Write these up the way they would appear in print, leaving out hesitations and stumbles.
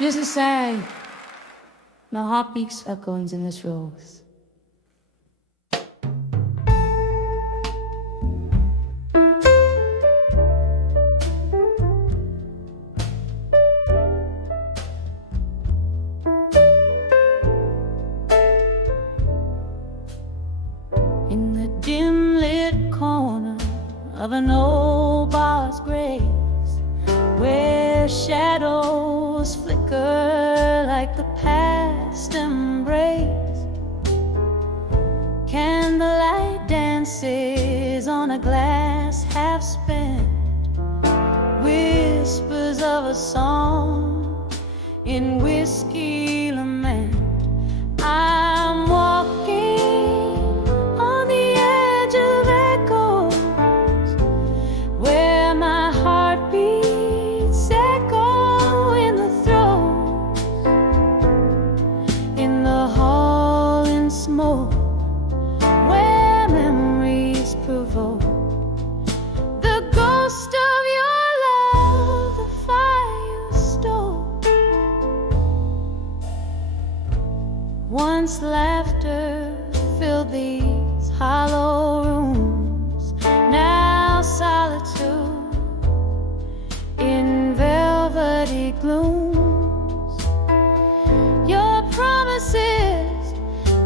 Just to say, my heart beats echoes in this rose. In the dim lit corner of an old bar's grace, where shadows flicker like the past embrace, candlelight dances on a glass half spent, whispers of a song in whiskey lament. I'm walking on the edge of echoes, where my heart beats echo in the throes, in the hall in smoke, where memories provoke the ghost of your love, the fire you stole. Once laughter filled these hollow rooms, now solitude in velvety glooms. Your promises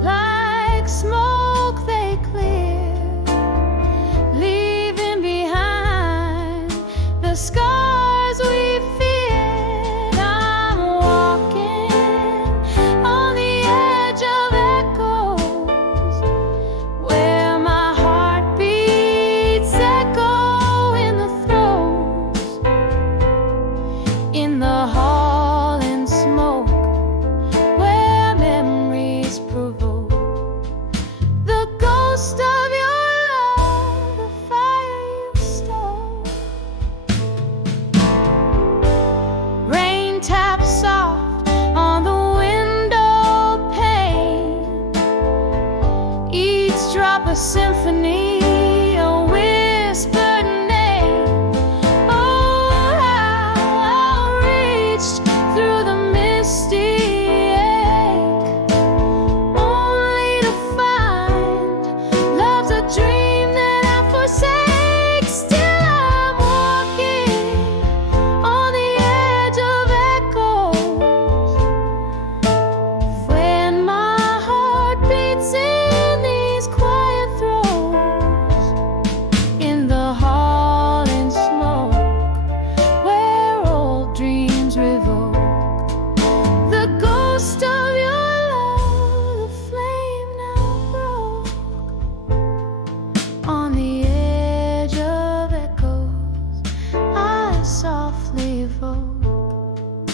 like smoke they clear, leaving behind the scars we feared. I'm walking on the edge of echoes, where my heart beats echo in the throes, in the hall in smoke, where memories provoke the ghost of your love, the fire you stole. Rain taps soft on the window pane, each drop a symphony, a whispered name. Oh, how I reached through the misty ache, only to find love's a dream that I forsake. Still I'm walking on the edge of echoes, when my heart beats in these quiet throes, in the hall in smoke, where old dreams revoke the ghost of your love, the flame now broke. On the edge of echoes, I softly evoke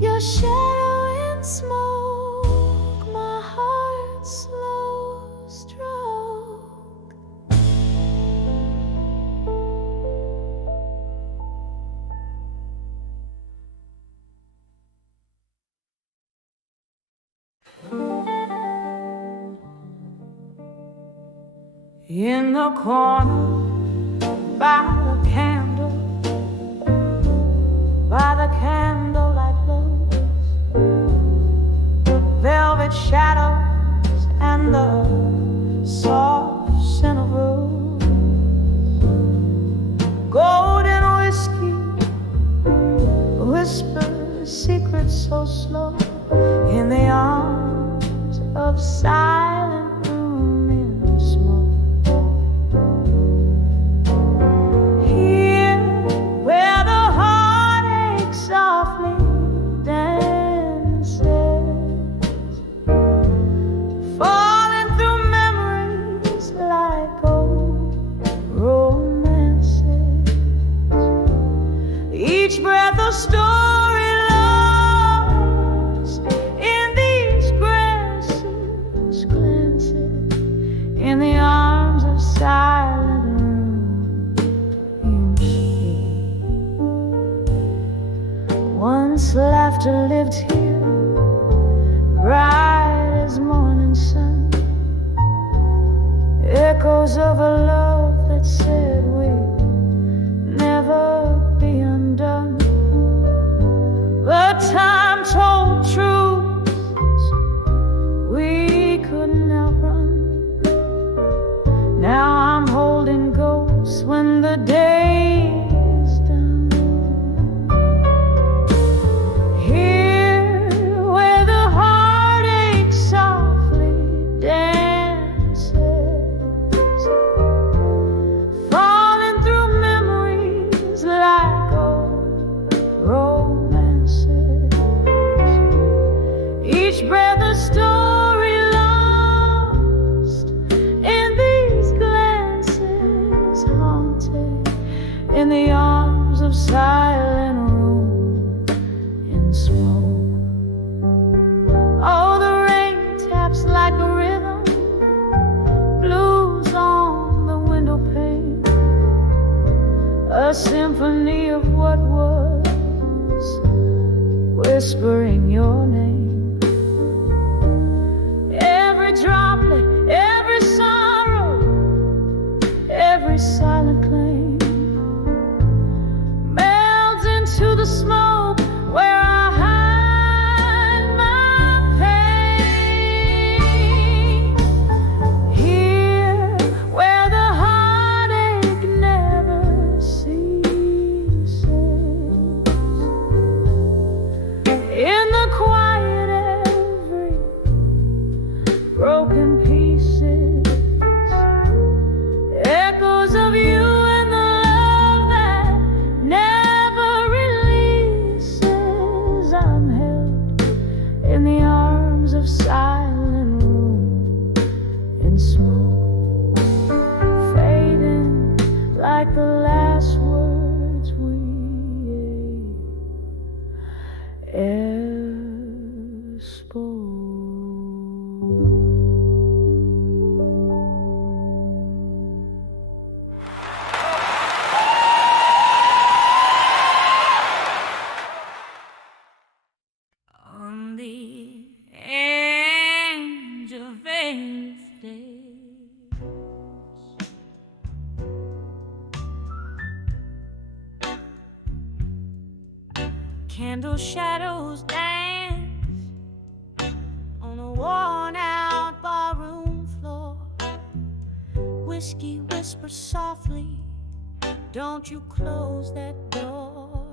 your shadow in smoke, my heart's slow stroke. In the corner, by the candle, by the candlelight glows, velvet shadows and the soft scent of rose, golden whiskey whispers secrets so slow, in the arms of silent room in smoke. Here where the heartache softly dances, falling through memories like old romances, each breath a story lost in these glances, in the arms of silent room in shade. Once laughter lived here, bright as morning sun, echoes of a love that said we'd never be undone. The time and smoke. Oh, the rain taps like a rhythm, blues on the window pane, a symphony of what was, whispering your name. Every droplet, every sorrow, every silent claim melds into the smoke where I hide my pain. Here where the heartache never ceases, in the quiet every broken pieces, echoes of you and the love that never releases. I'm held in the arms of silent room in smoke, fading like the last words we ever spoke. On the edge of eighth days, candle shadows dance on a worn-out barroom floor. Whiskey whispers softly, don't you close that door.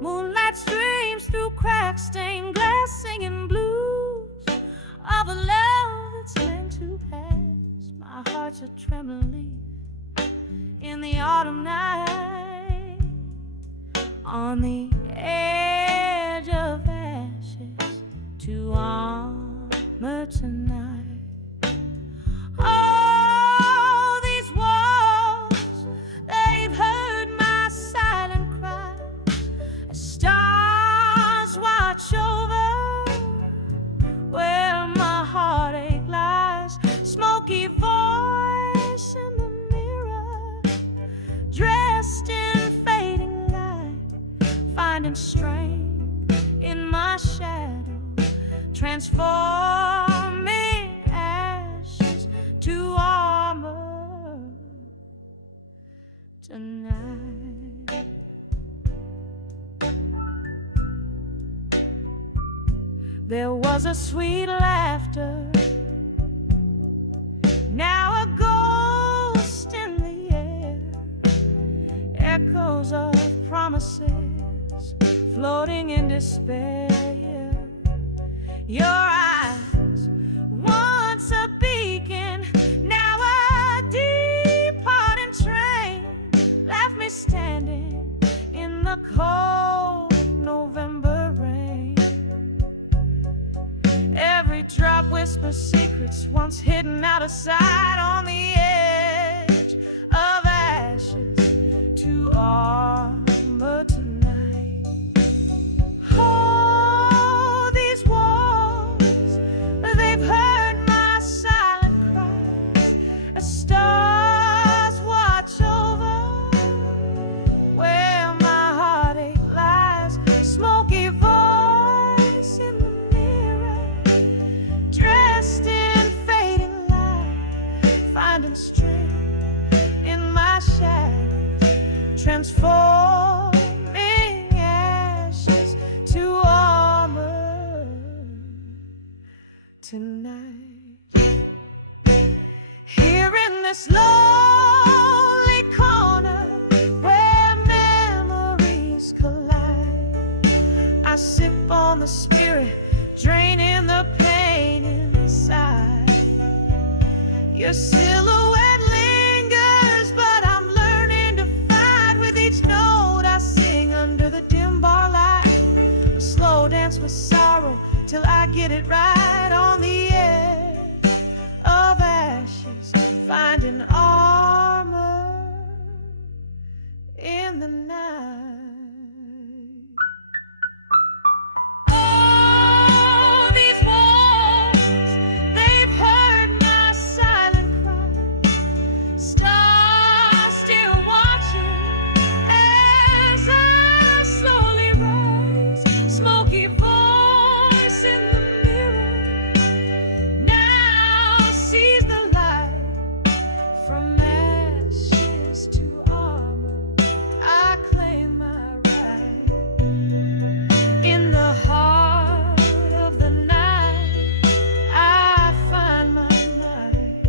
Moonlight streams through cracks, stained glass, singing blues of a love that's meant to pass. My heart's a trembling leaf in the autumn night, on the edge of ashes to armor tonight. Oh, these walls, they've heard my silent cry. Stars watch over where my heartache lies. Smoky voice in the mirror, dressed in fading light, finding strength in my shadow, transforming ashes to armor tonight. There was a sweet laughter, now a ghost in the air, echoes of promises floating in despair. Your eyes, once a beacon, now a departing train, left me standing in the cold November rain. Every drop whispers secrets once hidden out of sight, on the edge of ashes to armor tonight. Oh, these walls, they've heard my silent cries. As stars watch over where my heartache lies. Smoky voice in the mirror, dressed in fading light, finding strength in my shadows, transforming ashes to armor tonight. Here in this lonely corner where memories collide, I sip on the spirit, draining the pain inside. Your silhouette lingers, but I'm learning to fight with each note I sing under the dim bar light. A slow dance with sorrow till I get it right, on the edge of ashes, finding armor in the night. voice in the mirror now sees the light. From ashes to armor, I claim my right. In the heart of the night, I find my night.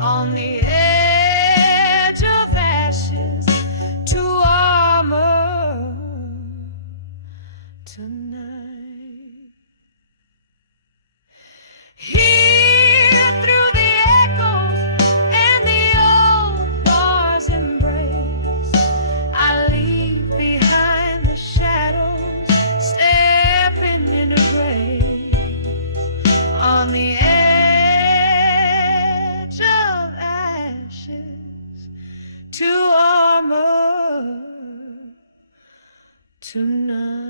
On the edge of ashes to armor tonight. Here through the echoes and the old bar's embrace, I leave behind the shadows, stepping into grace. On the edge of ashes to armor tonight.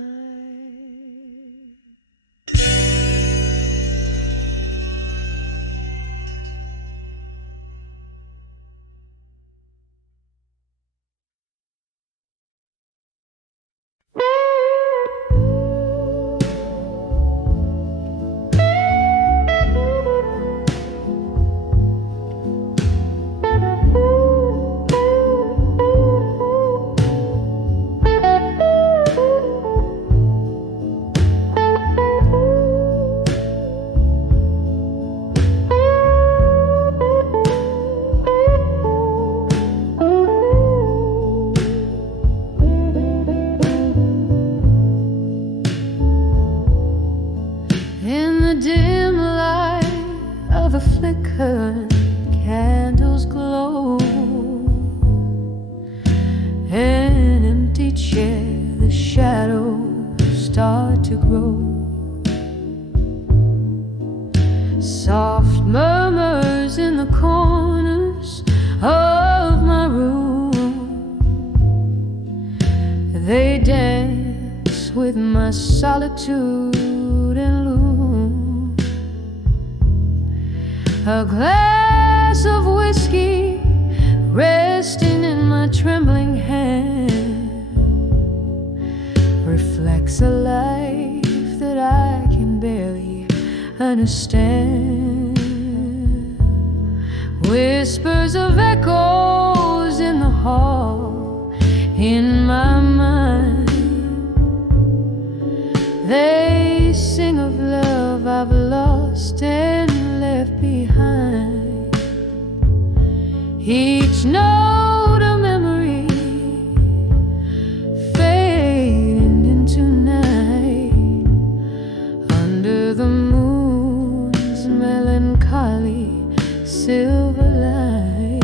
In the dim light of a flickering candle's glow, an empty chair, the shadows start to grow. Soft murmurs in the corners of my room, they dance with my solitude and loom. A glass of whiskey resting in my trembling hand reflects a life that I can barely understand. Whispers of echoes in the hall in my mind, they sing of love I've lost and left behind. Each note a memory fading into night, under the moon's melancholy silver light.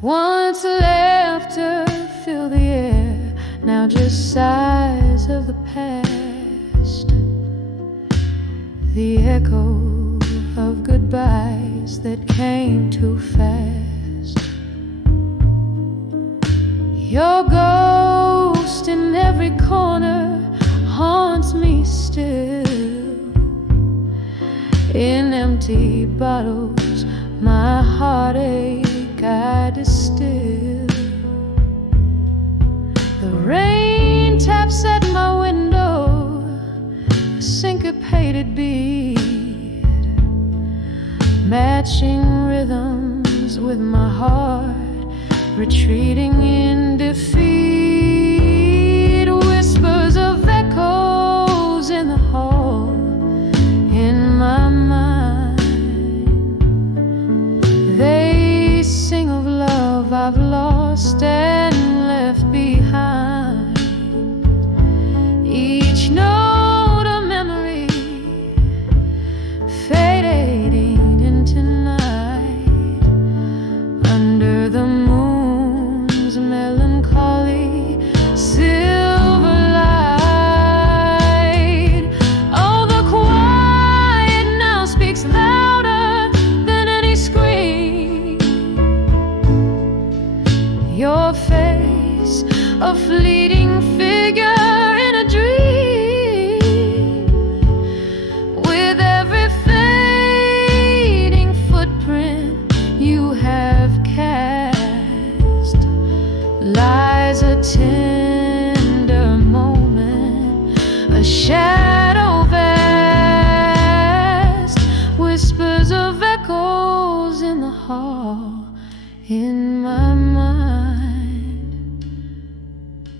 Once laughter filled the air, now just sighs of the past, the echo of goodbyes that came too fast. Your ghost in every corner haunts me still. In empty bottles my heartache I distill. The rain taps at my window, a syncopated beat, matching rhythms with my heart retreating in defeat. Whispers of echoes in the hall in my mind, they sing of love I've lost and left behind. Each note a memory fading into night, under the moon's melancholy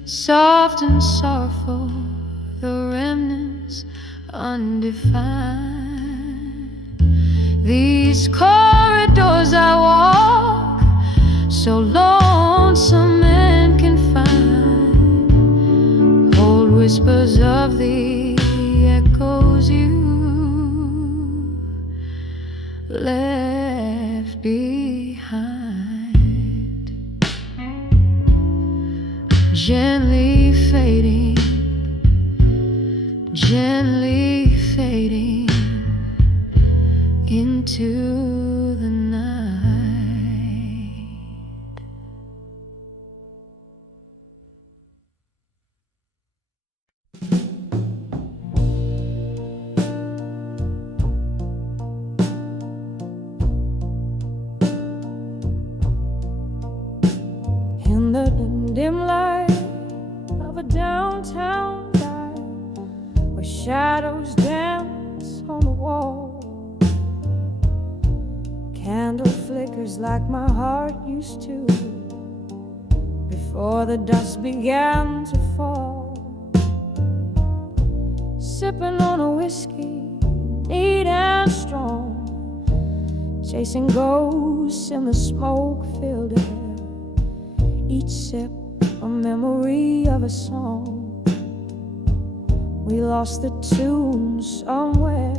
soft and sorrowful, the remnants undefined. These corridors I walk, so lonesome and confined, hold whispers of the echoes you left behind, gently fading, gently fading into the night. In the dim light of a downtown dive, where shadows dance on the wall, candle flickers like my heart used to before the dust began to fall. Sipping on a whiskey, neat and strong, chasing ghosts in the smoke-filled air. Each sip a memory of a song. We lost the tune somewhere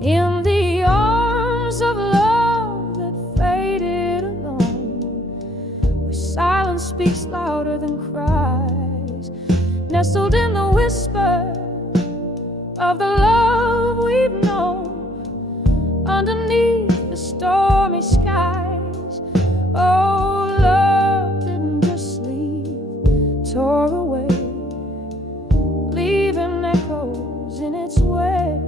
in the arms of love that faded alone, where silence speaks louder than cries, nestled in the whisper of the love we've known, underneath the stormy skies. Oh, love didn't just leave, tore away, leaving echoes in its wake.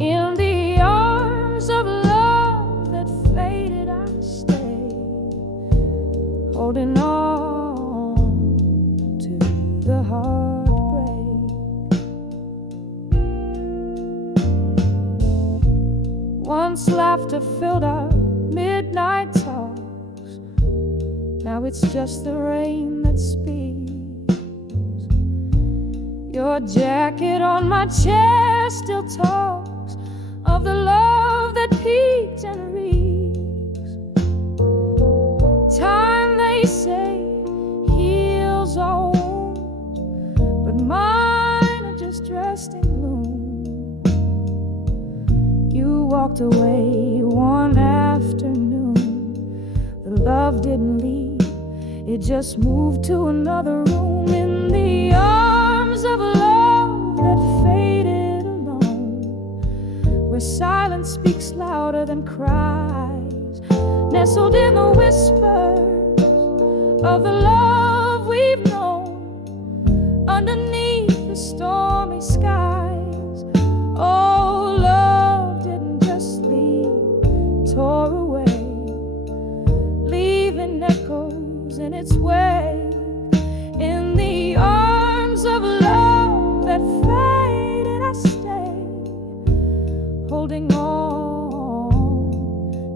In the arms of love that faded, I stay, holding on to the heartbreak. Once laughter filled our midnight talks, now it's just the rain that speaks. Your jacket on my chest still talks of the love that peaked and reeks. Time, they say, heals all wounds, but mine are just dressed in gloom. You walked away one afternoon. The love didn't leave, it just moved to another room. In the arms of love that faded alone, where silence speaks louder than cries, nestled in the whispers of the love we've known, underneath the stormy skies. Oh, love didn't just leave, tore away, leaving echoes in its wake. In the arms of love that faded, I stay, holding on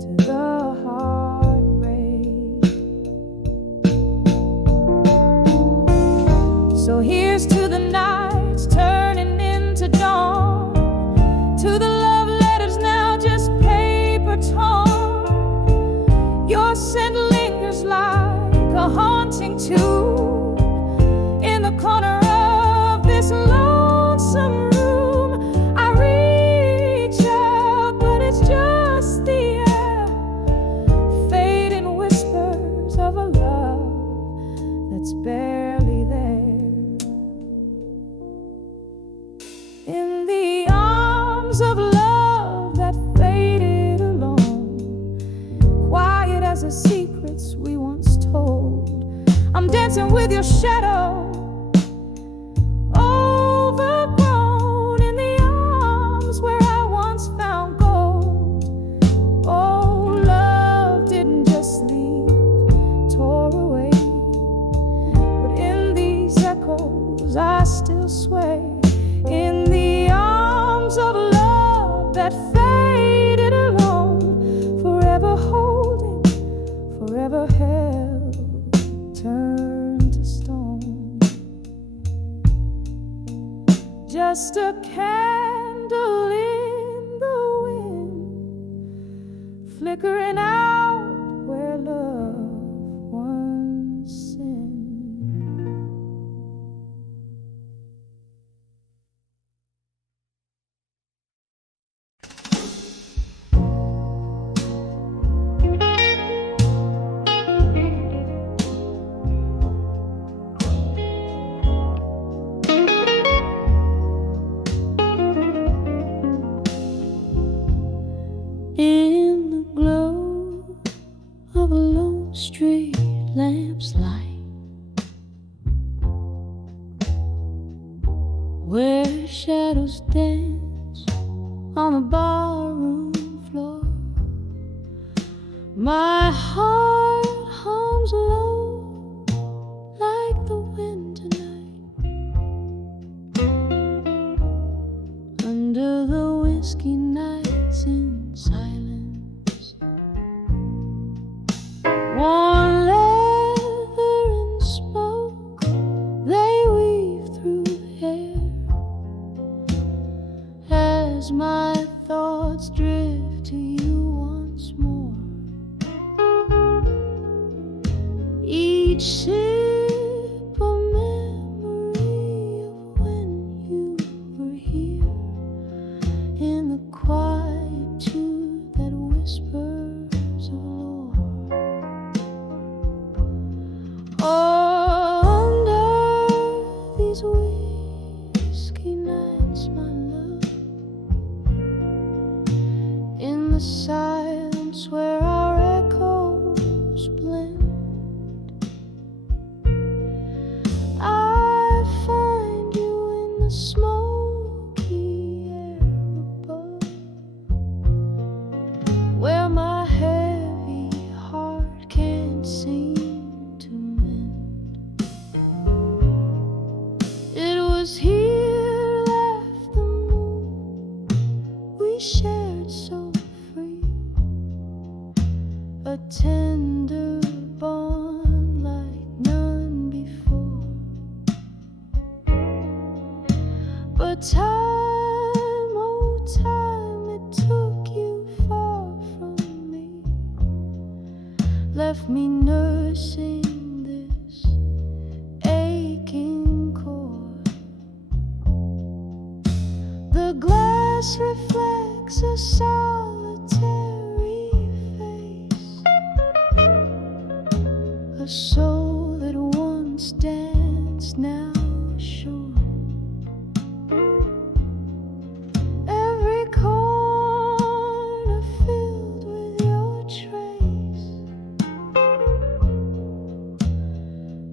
to the heartbreak. So here's to the nights turning into dawn, to the love letters now just paper torn. Your scent lingers like a haunting tune in the corner of this lonesome room. I reach out, but it's just the air, fading whispers of a love that's barely there. In the arms of love that faded alone, quiet as the secrets we once told, I'm dancing with your shadow, overgrown in the arms where I once found gold. Oh, love didn't just leave, tore away, but in these echoes I still sway. In the arms of love that faded alone, forever holding, forever held, turned to stone. just a candle in the wind, flickering out where love once sinned. In the glow of a lone street lamp's light, where shadows dance on the barroom floor, my heart hums low like the wind tonight, under the whiskey nights in silence. Worn leather and smoke, they weave through hair as my thoughts drift to you once more. Each sip a memory of when you were here, in the quietude that whispers of lore. Oh, under these whiskey nights, my love, in the silence where our echoes blend, I find you in the smoky air above, where my heavy heart can't seem to mend. It was here left the moon we shared so free, a tender bond like none before. But time, oh time, it took you far from me, left me nursing this aching chord. The glass reflects a solitary face, a soul that once danced now shore. Every corner filled with your trace,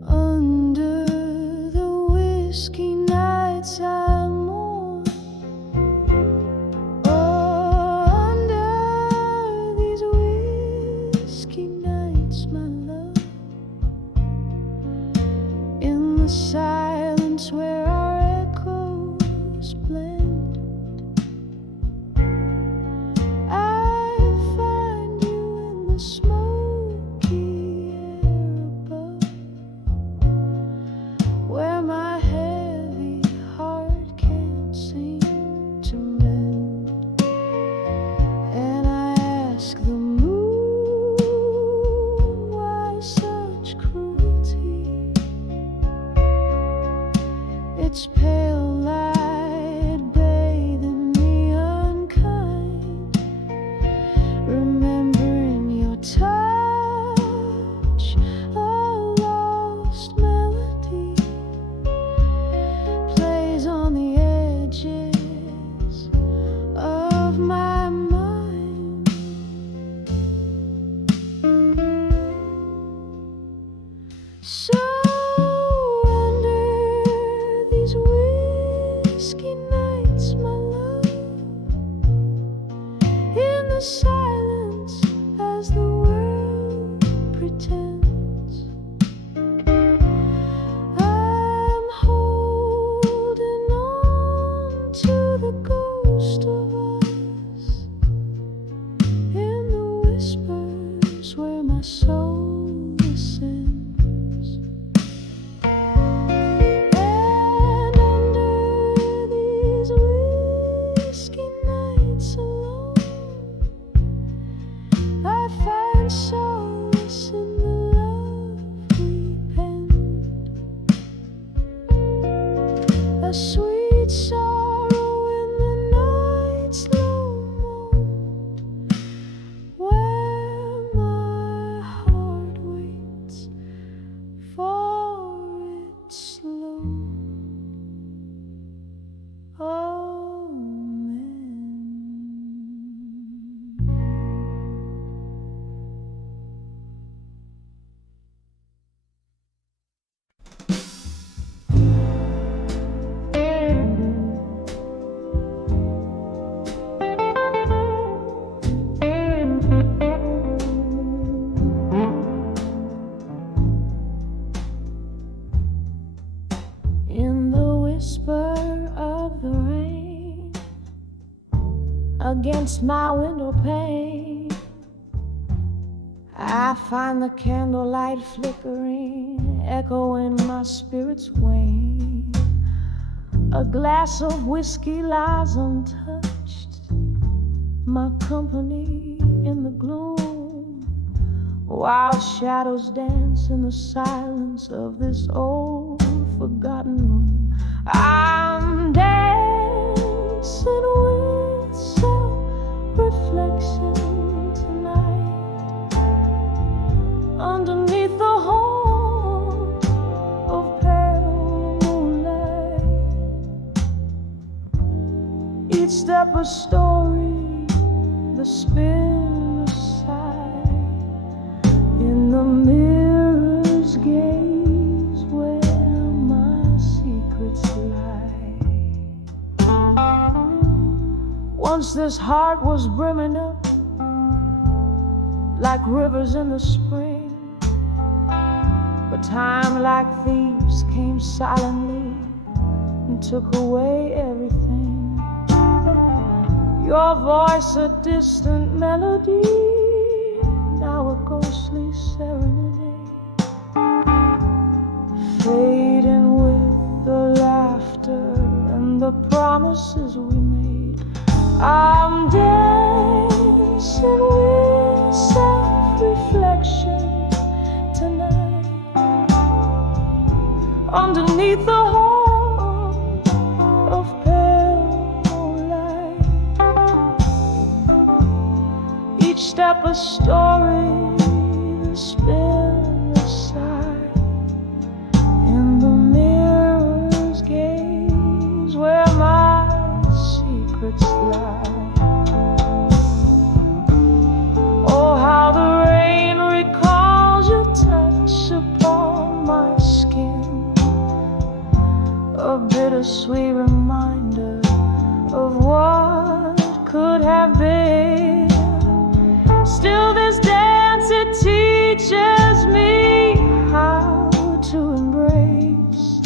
under the whiskey nights I mourn. Oh, under these whiskey nights, my love, in the silence where our echoes blend, I find you in the smoky air above, where my heavy heart can't seem to mend. And I ask the moon, why such cruelty? Its pale light bathing me unkind, remembering your touch, a lost melody plays on the edges of my mind. So under these a sweet sorrow in the night's low moon, where my heart waits for its slow amen. In the whisper of the rain against my window pane, I find the candlelight flickering, echoing my spirit's wane. A glass of whiskey lies untouched, my company in the gloom, while shadows dance in the silence of this old forgotten room. I'm dancing with self-reflection tonight, underneath the haunt of pale moonlight. Each step a story, the spin aside, in the mirror's gaze where my secrets lie. Once this heart was brimming up like rivers in the spring, but time like thieves came silently and took away everything. Your voice a distant melody, now a ghostly serenade, fading with the laughter and the promises we made. I'm dancing with self-reflection tonight, underneath the haunt of pale moonlight. Each step a story, the spin aside, in the mirror's gaze where my secrets lie. Oh, how the rain recalls your touch upon my skin, a bittersweet reminder of what could have been. Still this dance, it teaches me how to embrace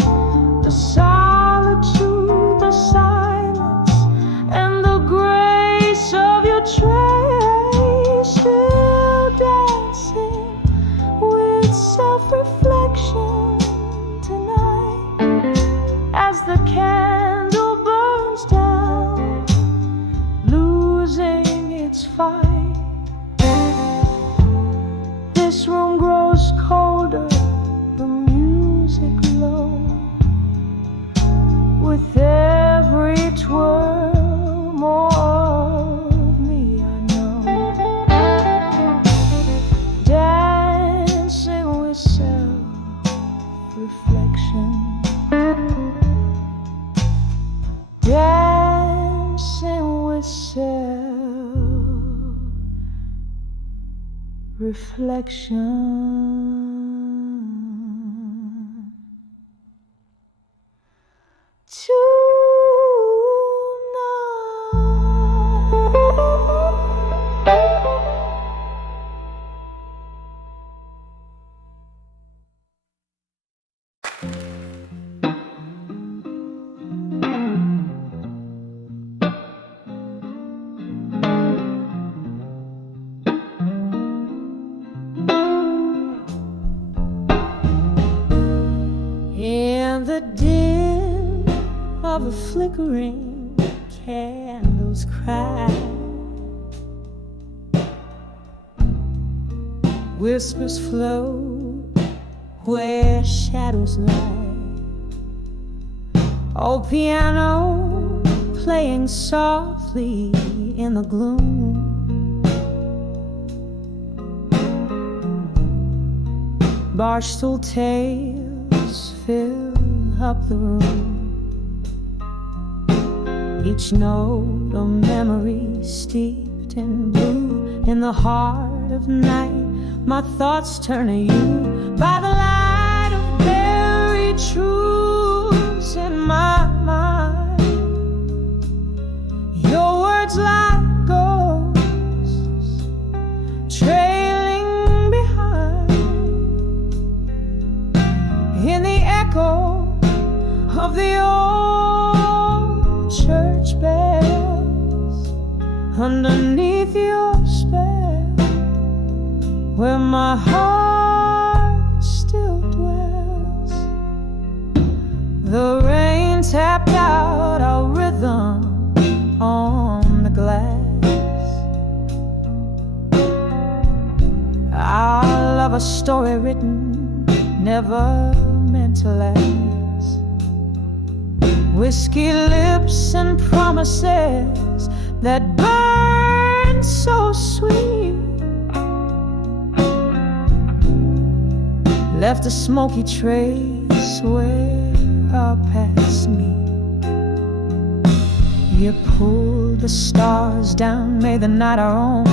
the solitude, the silence, and the grace of your trace. Still dancing with self-reflection tonight, as the candle burns down, losing its fight. This room grows colder, the music low, with every twirl more of me I know. Dancing with self-reflection, dancing with self-reflection in the dim of a flickering candle's cry. Whispers flow where shadows lie. Old piano playing softly in the gloom. Barstool tales fill up the room. Each note a memory steeped in blue. In the heart of night, my thoughts turn to you. By the light of buried truths in my mind, your words like ghosts trailing behind. In the echo of the old church bells, underneath your spell, where my heart still dwells. The rain tapped out our rhythm on the glass. Our love, a story written, never meant to last. Whiskey lips and promises that burn so sweet left a smoky trace where our paths meet. You pulled the stars down, made the night our own,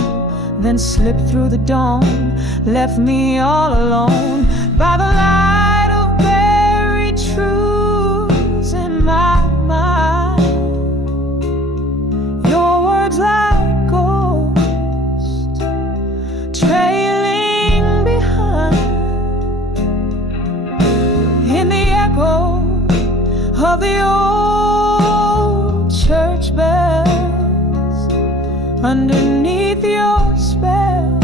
then slipped through the dawn, left me all alone. By the light of buried truths in my mind, your words like ghosts trailing behind. In the echo of the old church bells, underneath your spell,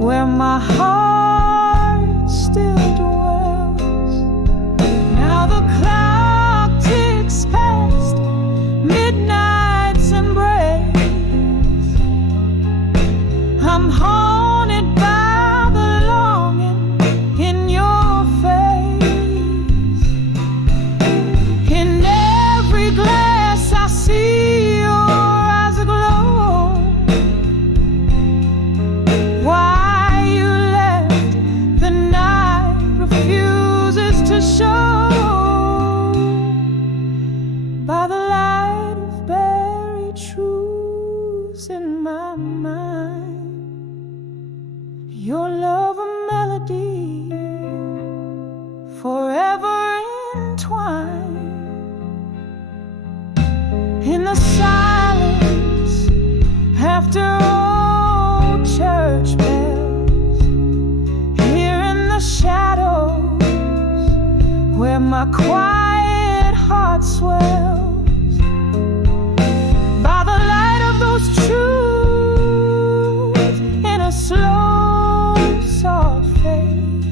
where my heart still dwells. Now the clock ticks past midnight's embrace. I'm haunted by the longing in your face. In every glass I see your eyes aglow. Why you left the night refuses to show. By the light of buried truths in my mind, your love a melody forever entwined. In the silence after old church bells, here in the shadows where my quiet heart swells. By the light of those truths in a slow, soft fade,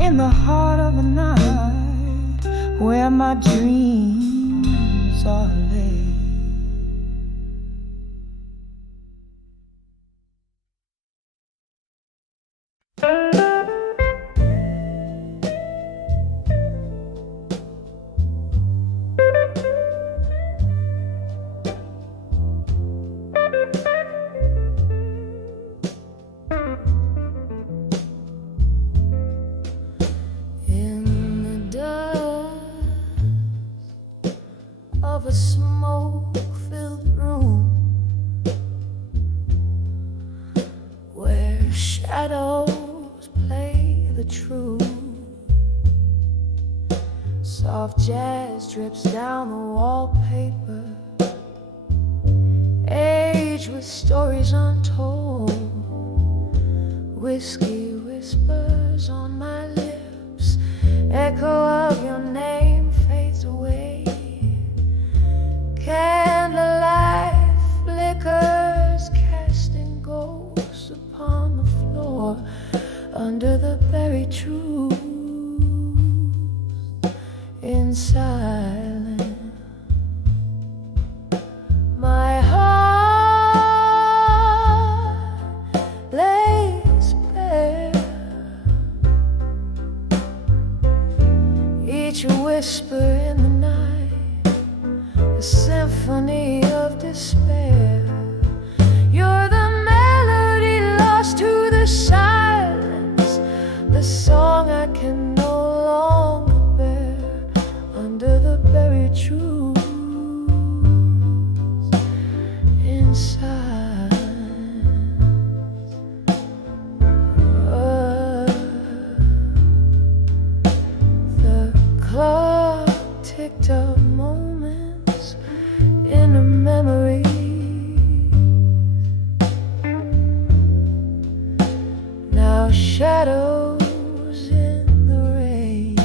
in the heart of the night where my dreams are laid. In the dust of a smoke-filled room, where shadows play the truth, soft jazz drips down the wallpaper, age with stories untold. Whiskey whispers on my lips, echo of your name fades away. Candlelight flickers, casting ghosts upon the floor under the buried truth. In silence, my heart lays bare. Each whisper in the a symphony of despair. You're the melody lost to the silence, the song I can no longer bear. Under the buried truths inside. The clock ticked up moments in a memory. Now shadows in the rain.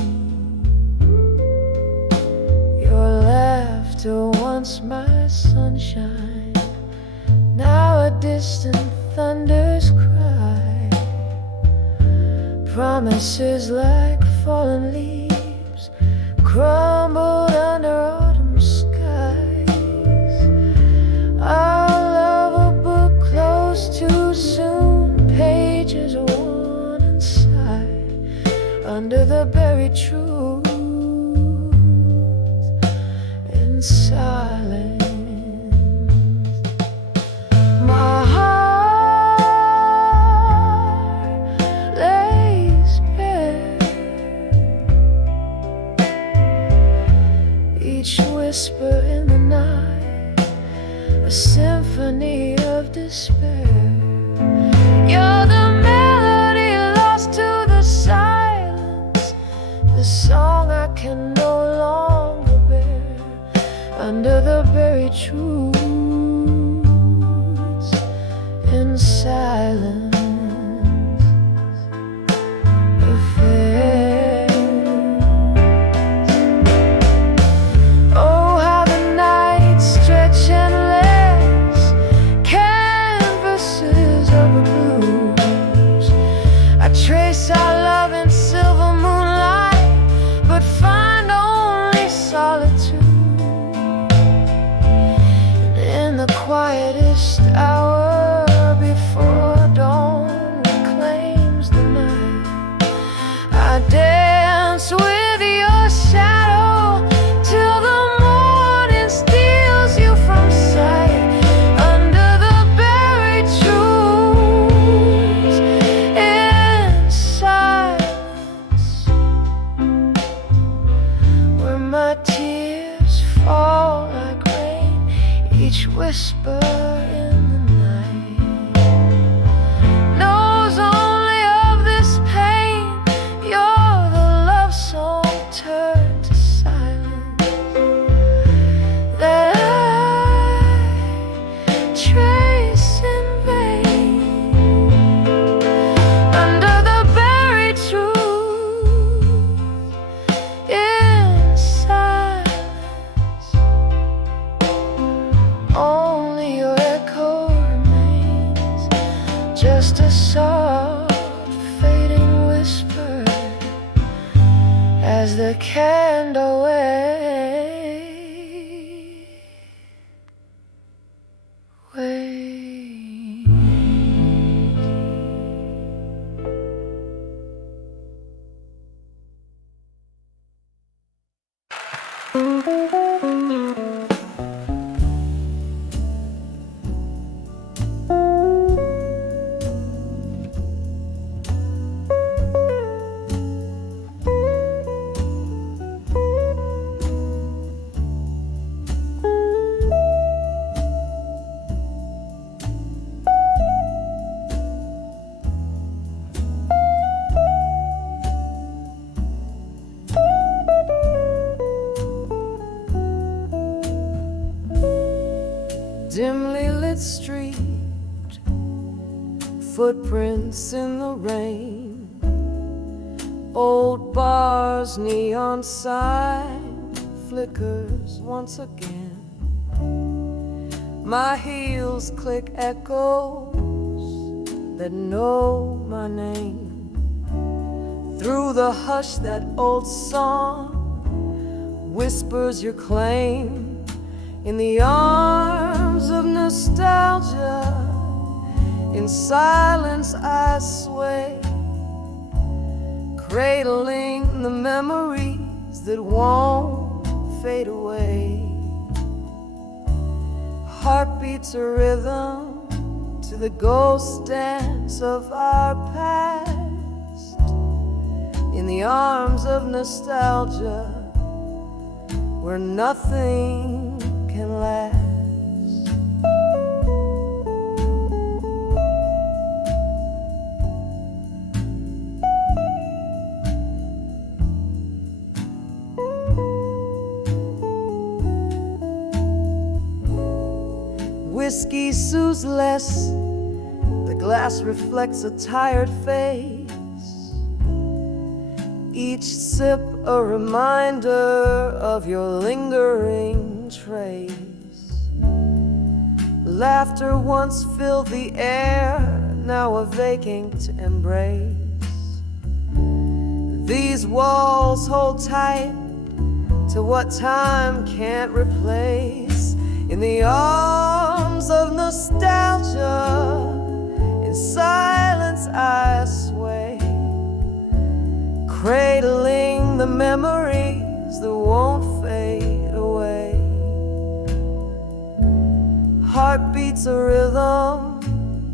Your laughter once my sunshine, now a distant thunder's cry. Promises like fallen leaves crumbled under autumn skies. Our love a book closed too soon, pages worn inside. Under the buried truth in silence. My heart lays bare, each whisper in the night, a symphony of despair. You're the melody lost to the silence, the song I can no longer bear. Under the buried truths in silence. Oh, how the nights stretch endless, canvases of the blues. I trace our love in silver moonlight, but find only solitude. And in the quietest hour before dawn reclaims the night, I dance with your shadow till the morning steals you from sight. Under the buried truths in silence, where my tears fall like rain, each whisper in the night knows only of this pain. You're the love song turned to silence that I trace in vain. Under the buried truth in silence, only your echo remains, just a soft fading whisper as the candle waves. Dimly lit street, footprints in the rain, old bars, neon sign flickers once again. My heels click echoes that know my name. Through the hush, that old song whispers your claim. In the arms of nostalgia, in silence I sway, cradling the memories that won't fade away. Heart beats a rhythm to the ghost dance of our past, in the arms of nostalgia where nothing can last. Whiskey soothes less, the glass reflects a tired face, each sip a reminder of your lingering trace. Laughter once filled the air, now a vacant embrace. These walls hold tight to what time can't replace. In the arms of nostalgia, in silence I sway, cradling the memories that won't fade away. Heart beats a rhythm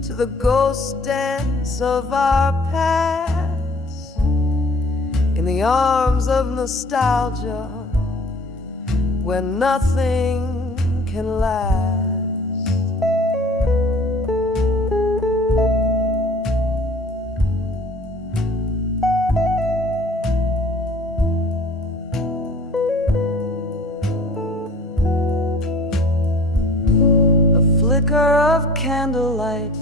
to the ghost dance of our past, in the arms of nostalgia where nothing can last. A flicker of candlelight,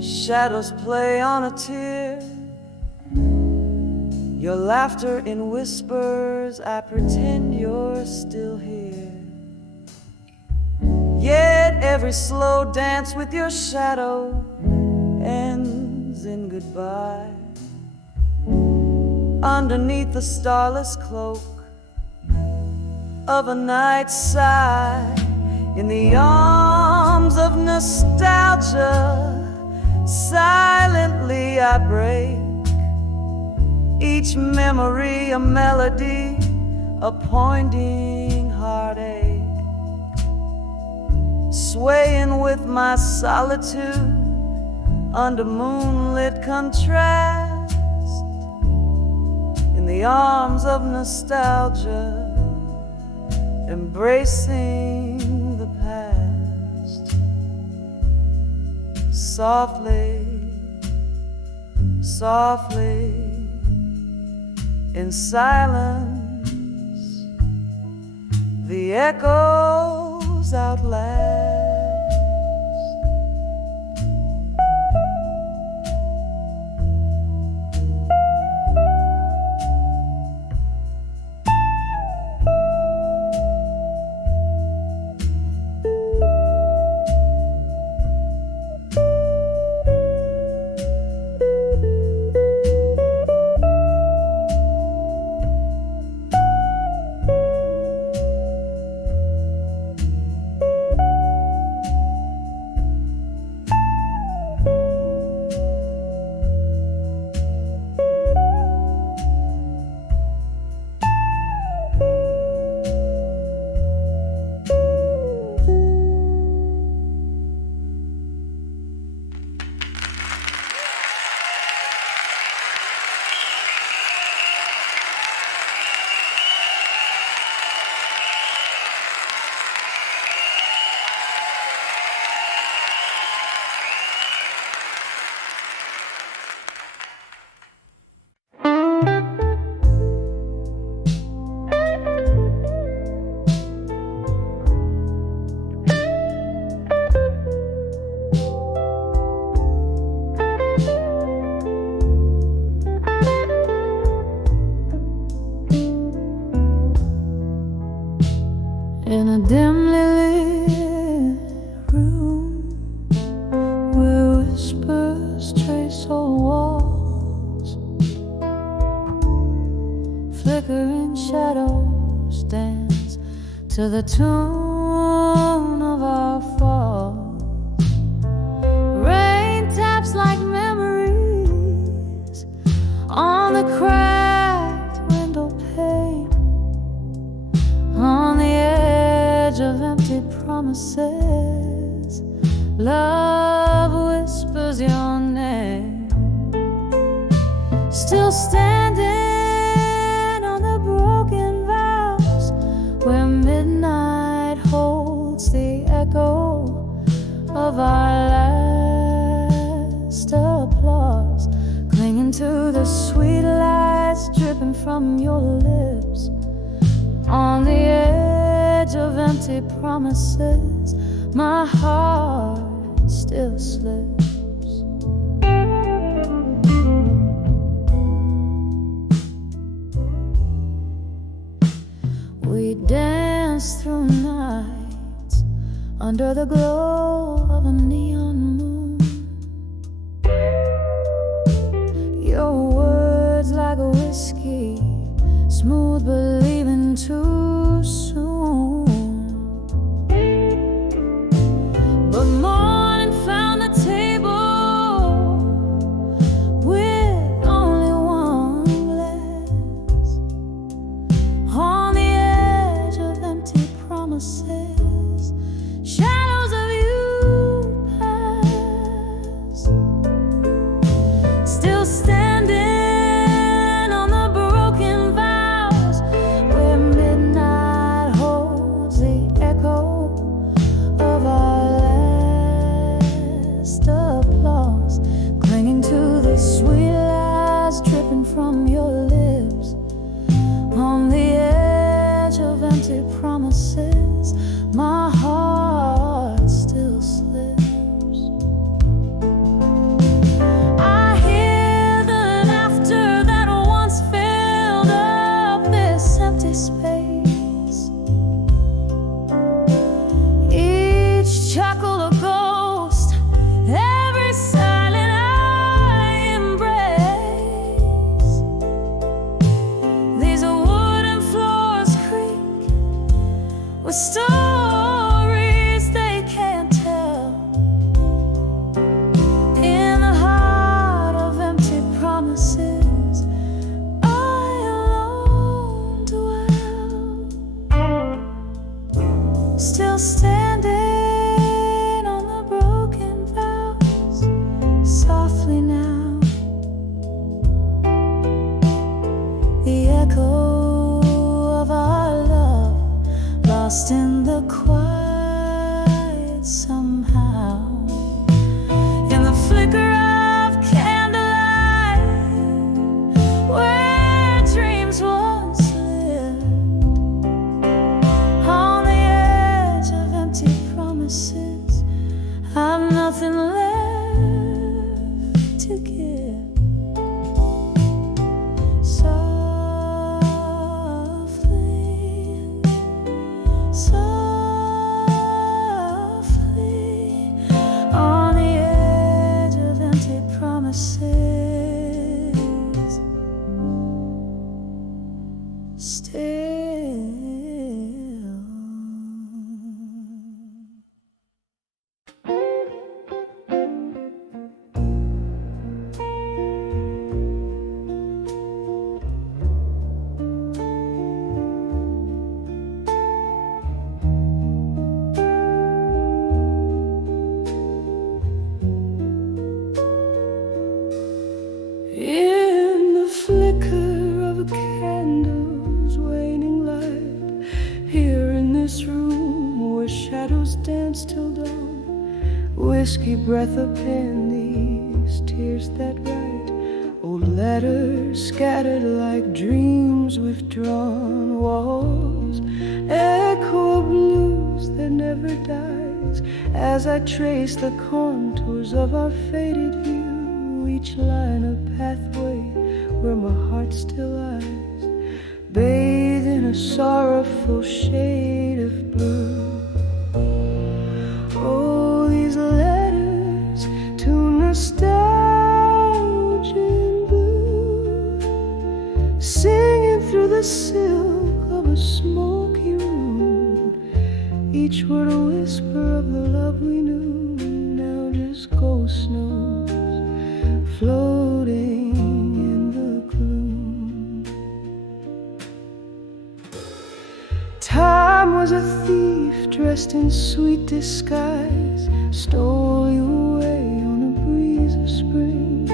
shadows play on a tear. Your laughter in whispers, I pretend you're still here. Yet every slow dance with your shadow ends in goodbye. Underneath the starless cloak of a night sigh, in the arms of nostalgia, silently I break. Each memory a melody, a pointing heartache. Swaying with my solitude under moonlit contrast, in the arms of nostalgia, embracing the past. Softly, softly, in silence, the echoes outlast. In a dimly lit room where whispers trace old walls, flickering shadows dance to the tune of our fall. Rain taps like memories on the cracked window pane, on the edge of empty promises. promises. Love whispers your name. Still standing on the broken vows, where midnight holds the echo of our last applause, clinging to the sweet lies dripping from your lips. On the edge of empty promises, my heart still slips. We dance through nights under the glow of a neon moon. Your words like a whiskey, smooth but leaving too soon. But morning found the table with only one glass, on the edge of empty promises. Shadows of you pass, still standing on the broken vows, where midnight holds the echo of our last applause, clinging to the sweet lies dripping from your lips. On the edge of empty promises, my heart still slips. I hear the laughter that once filled up this empty space, each chuckle a ghost, every silent I embrace. These wooden floors creak with stories they can't tell. In the heart of empty promises, I alone dwell. Still standing on the broken vows, softly now, the echo of our love, lost in the quiet somehow. In the flicker of candlelight, where dreams once lived, on the edge of empty promises, I've nothing left to give. Softly, softly, on the edge of empty promises, still. In the flicker of a candle's waning light, here in this room where shadows dance till dawn, whiskey breath upin these tears that write, old letters scattered like dreams withdrawn, walls echo of blues that never dies, as I trace the contours of our faded view, each line a pathway where my heart still lies, bathed in a sorrowful shade of blue. Oh, these letters to nostalgia and blue, singing through the silk of a smoky room, each word a whisper of the love we knew, now just ghost notes floating in the gloom. Time was a thief dressed in sweet disguise, stole you away on a breeze of spring,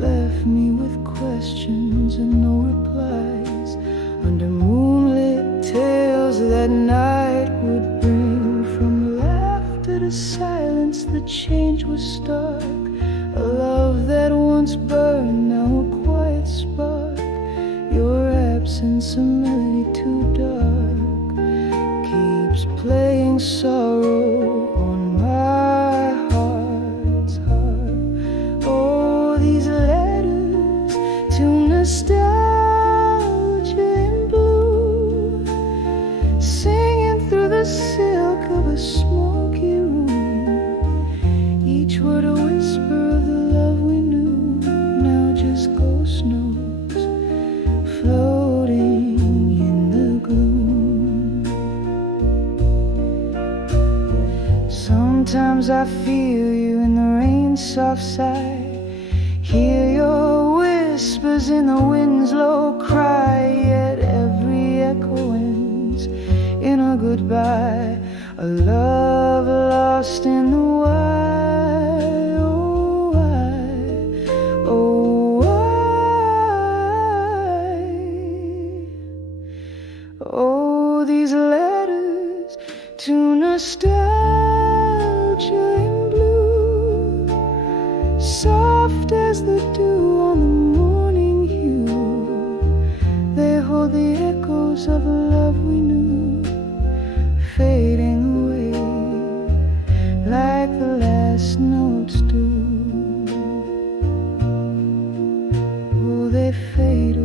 left me with questions and no replies, under moonlit tales that night would bring. From laughter to silence, the change was stark. A love that once burned, now a quiet spark. Your absence, a melody too dark, keeps playing sorrow on my heart's harp. Oh, these letters to nostalgia in blue, singing through the silk of a smoky room, each word a whisper of the love we knew, now just ghost notes floating in the gloom. Sometimes I feel you in the rain's soft sigh, hear your whispers in the wind's low cry, yet every echo ends in a goodbye, a love lost in the wild. Oh, these letters to nostalgia in blue, soft as the dew on the morning hue, they hold the echoes of a love we knew, fading away like the last notes do. Oh, they fade away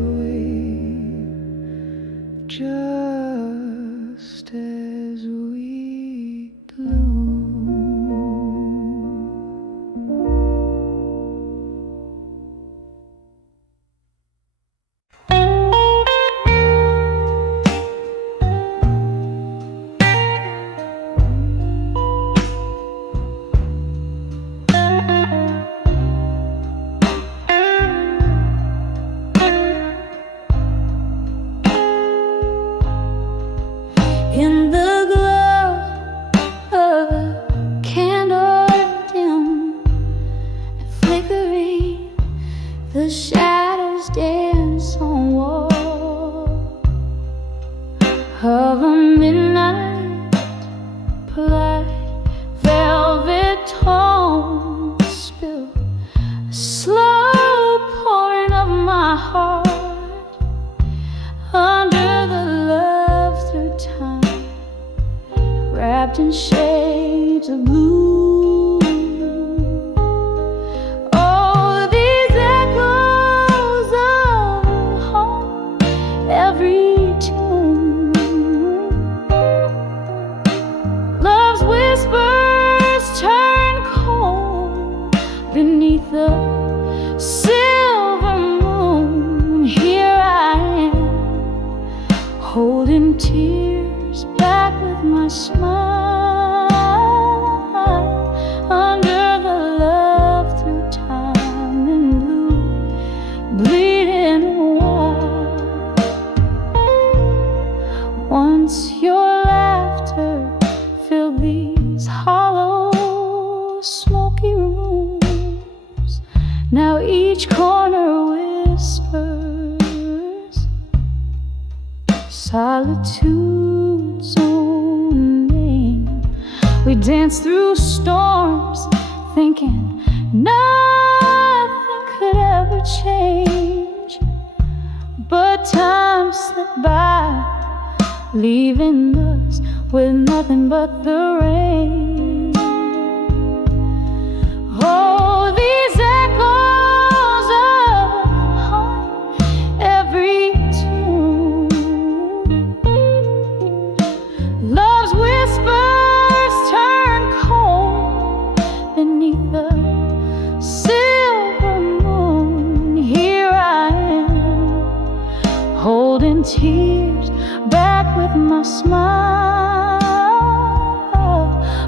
just as we gloom. In the glow of a candle dim and flickering, the shadows dance on wall of a midnight polite velvet tone, spill a slow pouring of my heart under the love through time, wrapped in shades of blue. Oh, these echoes of home, every tune, love's whispers turn cold beneath the silver moon. Here I am, holding tears back with my smile, under the love through time and blue, bleeding wild. Once your laughter filled these hollow, smoky rooms, now each corner whispers solitude's own name. We dance through storms, thinking nothing could ever change, but time slipped by, leaving us with nothing but the rain. Oh, these echoes of home, every tune, love's whispers turn cold beneath the silver moon. Here I am, holding tears back with my smile,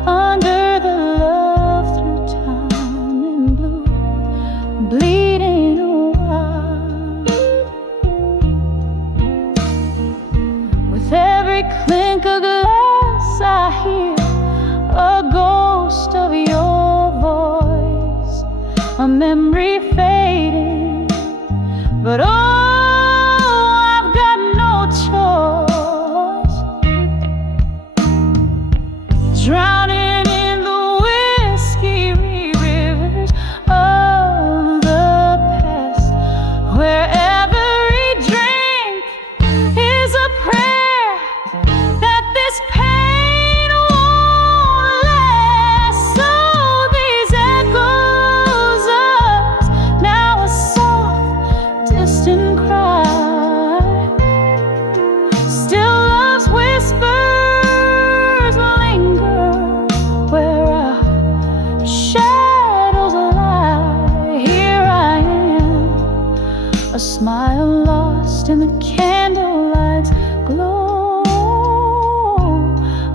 under the love through time and blue, bleeding wild. With every clink of glass I hear a ghost of your voice, a memory fading, but oh, I've got no choice. Drowning in the whiskey rivers of the past, where every drink is a prayer that this pain won't last. So these echoes us now a soft, distant cry. Still love's whispers linger where our shadows lie. Here I am, a smile lost in the candlelight's glow,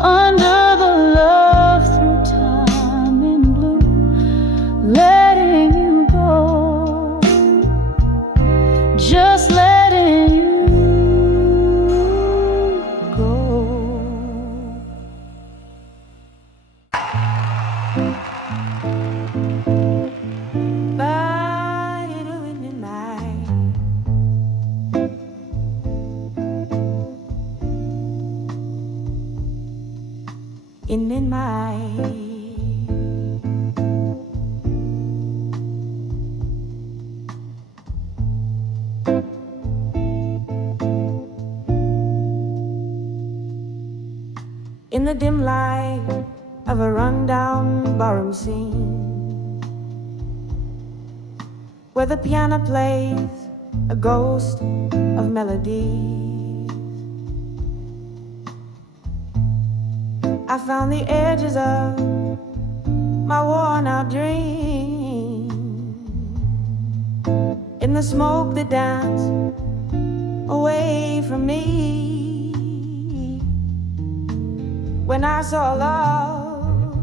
under the love through time in blue, letting you go, just letting you go. In my in the dim light of a rundown barroom scene, where the piano plays a ghost of melody, I found the edges of my worn-out dream. In the smoke that danced away from me, when I saw love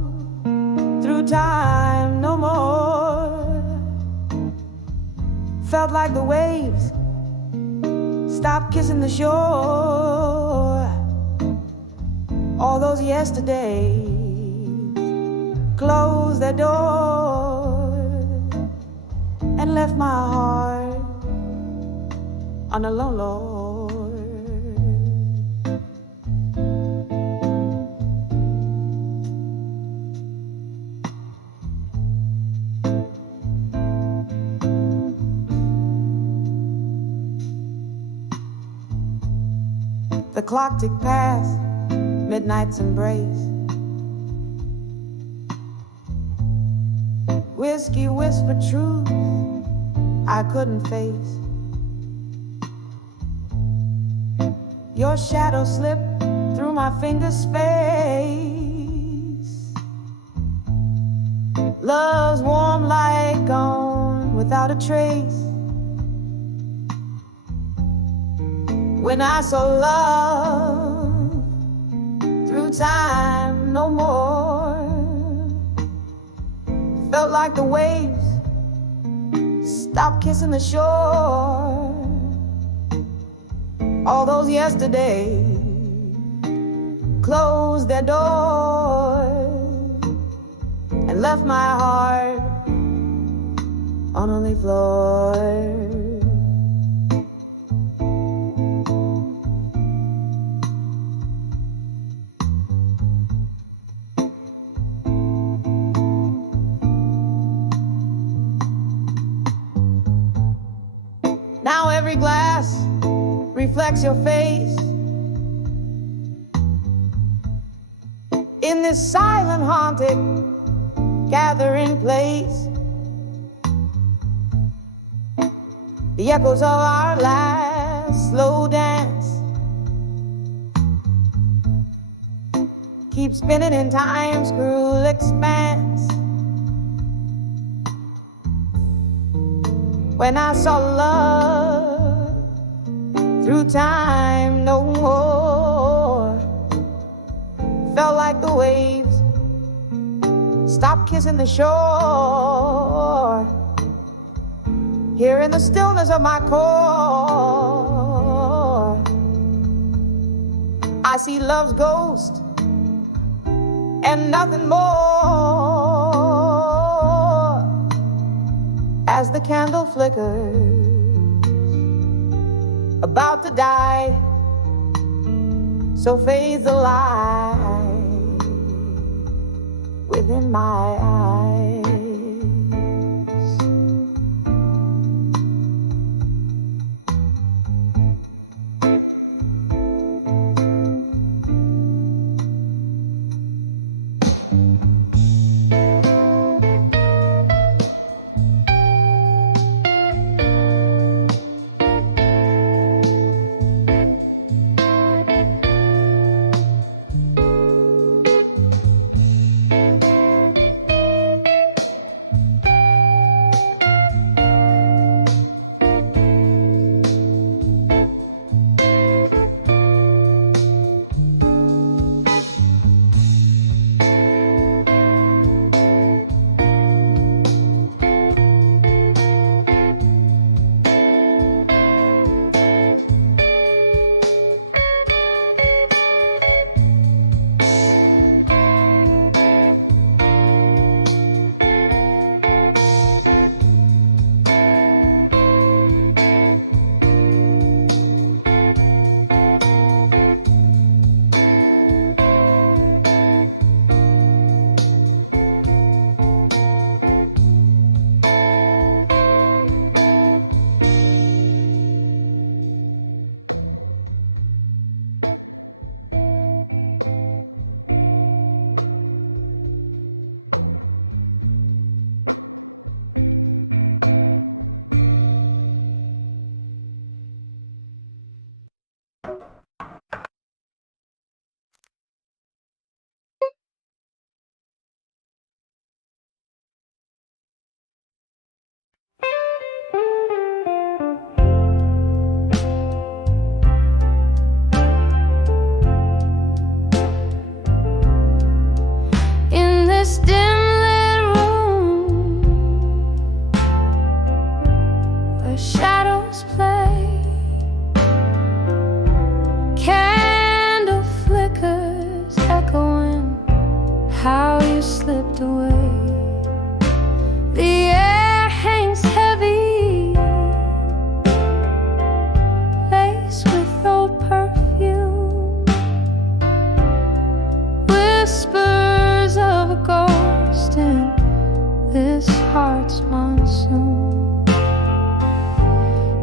through time no more, felt like the waves stopped kissing the shore. All those yesterdays closed their doors and left my heart on a lone Lord. The clock ticked past midnight's embrace. Whiskey whispered truth I couldn't face. Your shadow slipped through my fingers' space. Love's warm light gone without a trace. When I saw love through time no more, felt like the waves stopped kissing the shore. All those yesterdays closed their doors and left my heart on a leaf floor. Now every glass reflects your face in this silent, haunted gathering place. The echoes of our last slow dance keep spinning in time's cruel expanse. When I saw love through time no more, felt like the waves stopped kissing the shore. Here in the stillness of my core, I see love's ghost and nothing more. As the candle flickers, about to die, so fades the light within my eyes.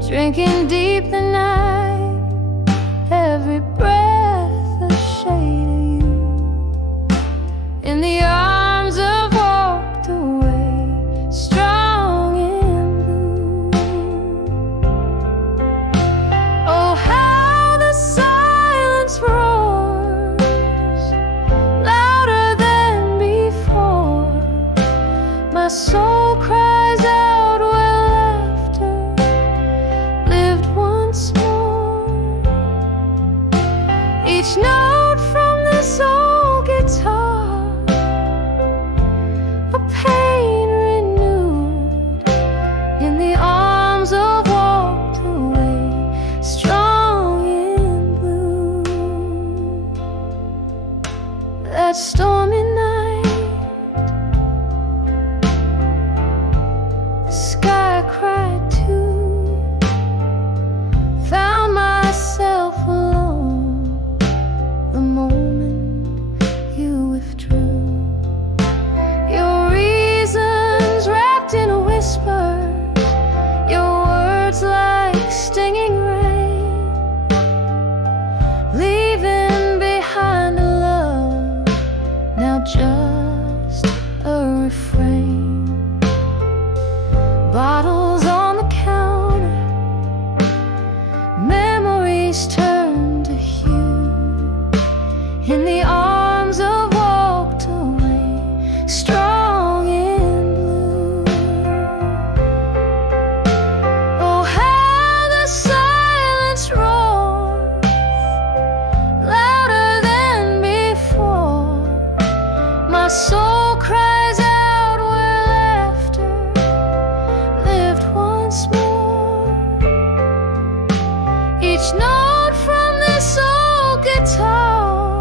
Drinking deep the night, every breath a shade of you. In the arms of walked away, strong and blue. Oh, how the silence roars, louder than before. My soul cries out where laughter lived once more. Each note from this old guitar, a pain renewed. In the arms of walked away, strong and blue. That stormy night, the sky cried too. Found myself alone the moment you withdrew. Your reasons wrapped in whispers, your words like stinging rain, leaving behind a love now just a refrain. Bottles on the counter, memories turn to hue. In the arms of walked away, strong and blue. Oh, how the silence roars, louder than before. My soul cries out where laughter lived once more. Each note from this old guitar,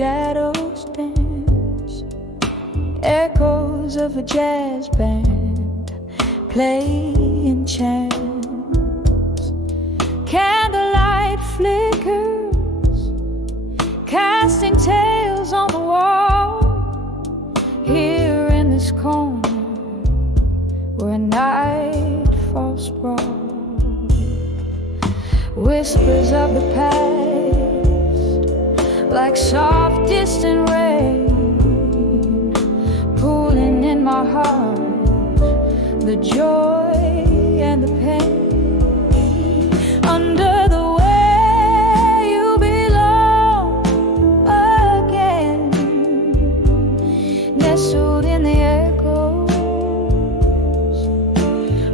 shadows dance, echoes of a jazz band playing chants. Candlelight flickers, casting tales on the wall. Here in this corner where night falls sprawled, whispers of the past, like soft distant rain, pulling in my heart the joy and the pain. Under the way you belong again, nestled in the echoes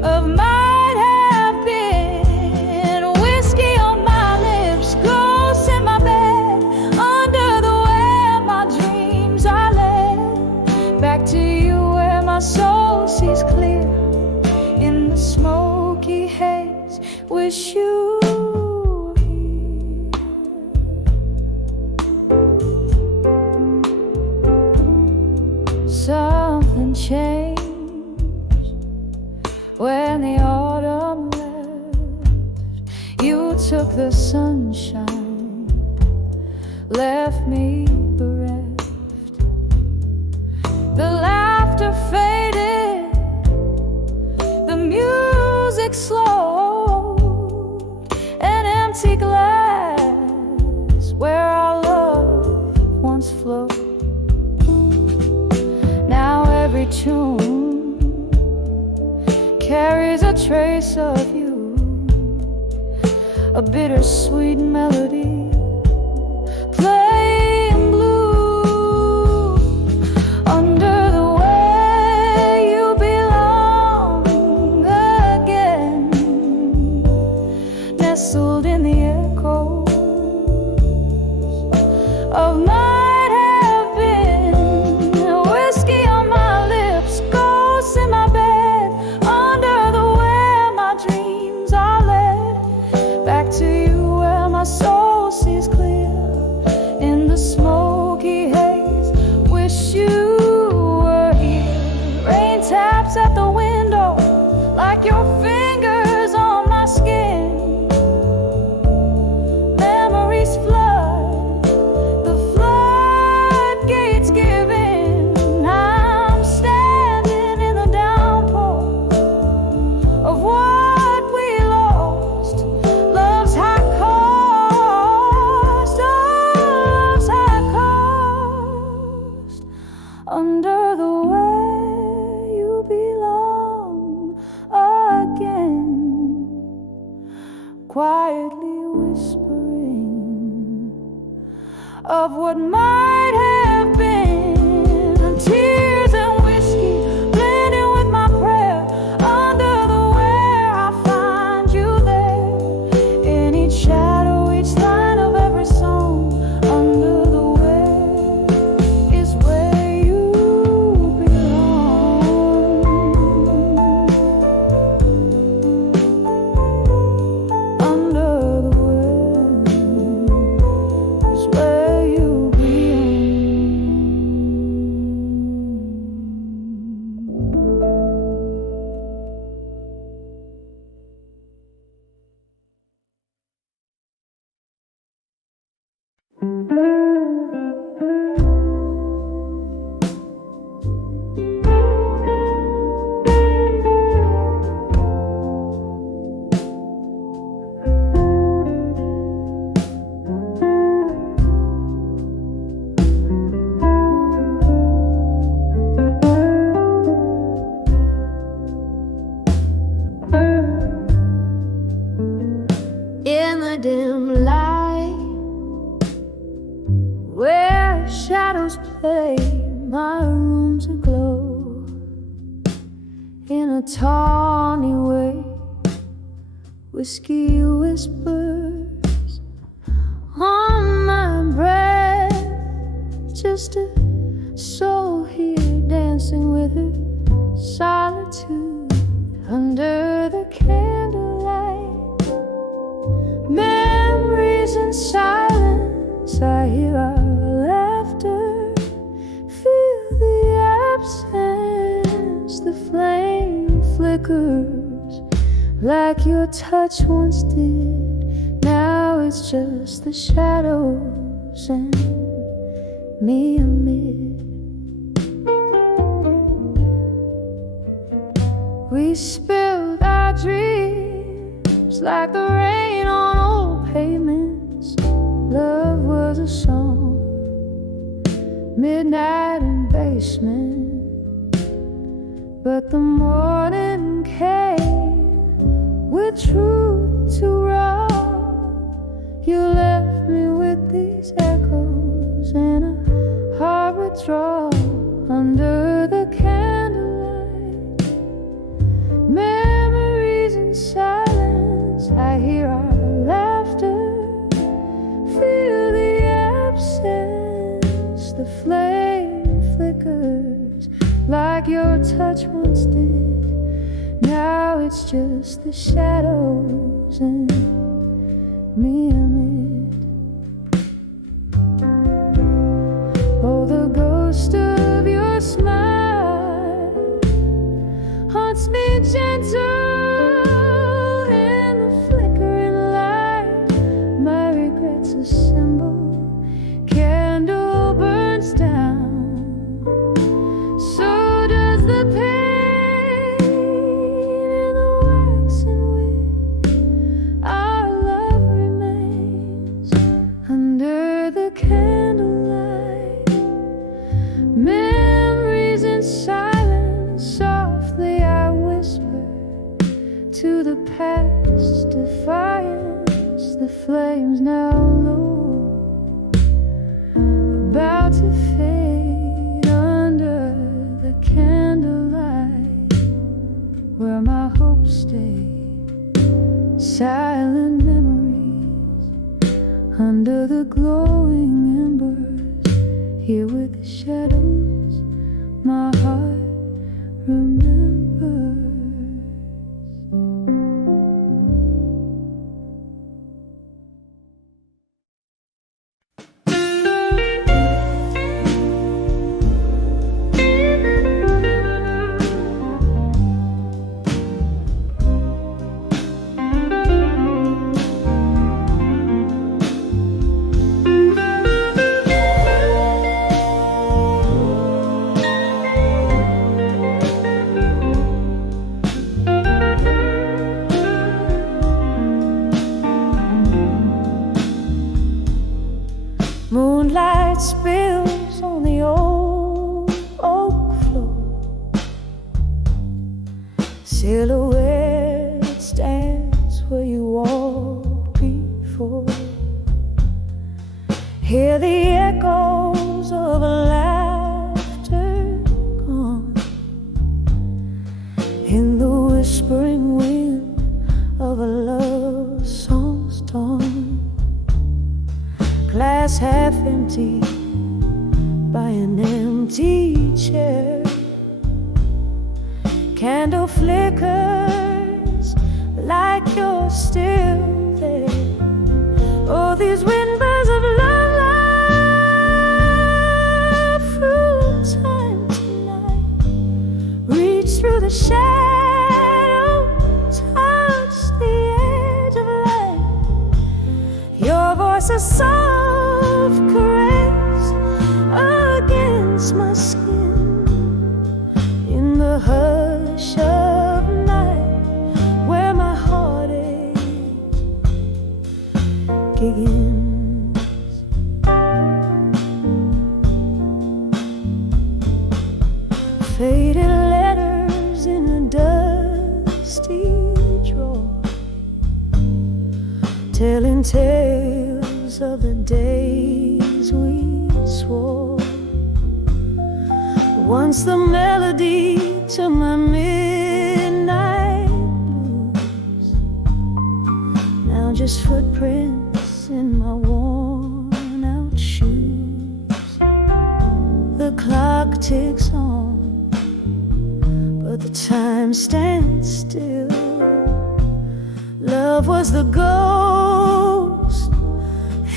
of might have been. Whiskey on my lips, ghosts in my bed, under the way my dreams are led back to you where my soul sees clear in the smoky haze. Wish you were here. Something changed when the autumn left. You took the sunshine, left me bereft. The laughter faded, the music slowed, an empty glass where our love once flowed. Now every tune carries a trace of you, a bittersweet melody playing blue. Under the way you belong again, nestled in the echoes of might have been. Whiskey on my lips, ghosts in my bed, under the way my dreams are led back to you where my soul sees clear in the smoky haze. Wish you were here. Rain taps at the window like your fingers on my skin. Memories flood, the floodgates give in. I'm standing in the downpour of what we lost. Love's high cost, oh, love's high cost. Under the way you belong again, quietly whispering of what might have been. Tears and whiskey blending with my prayer, under the where I find you there, in each shadow, each line of every song. Under the where is where you belong. Under the where is where you belong. In the dim light where shadows play, my room's aglow in a tawny way. Whiskey whispers on my breath, just a soul here dancing with her solitude under the candlelight. Memories in silence, I hear our laughter like your touch once did. Now it's just the shadows and me amid. We spilled our dreams like the rain on old pavements. Love was a song, midnight in basement. But the morning came with truth to raw. You left me with these echoes and a heart withdrawal under the candlelight. Memories in silence, I hear our laughter, feel the absence, the flame flickers like your touch once did. Now it's just the shadows and me amid. Oh, the ghost of your smile haunts me gentle in the flickering light. My regrets assemble, candle burns down. So does the pain in the waxen wick. Our love remains under the candlelight. Memories in silence, softly I whisper to the past, defiance. The flames now low, about to fade under the candlelight, where my hopes stay. Silent memories under the glowing embers, here with the shadows my heart remembers. Moonlight spills on the old oak floor. Silhouette stands where you walked before. Hear the echoes of a laughter gone in the whispering wind of a love song's dawn. Glass half empty by an empty chair. Candle flickers like you're still there. Oh, these whispers of love through time tonight. Reach through the shadow, touch the edge of light. Your voice is soft caress against my skin in the hush of night, where my heartache begins. Faded letters in a dusty drawer, telling tales of the days we swore. Once the melody to my midnight blues, now just footprints in my worn out shoes. The clock ticks on, but the time stands still. Love was the ghost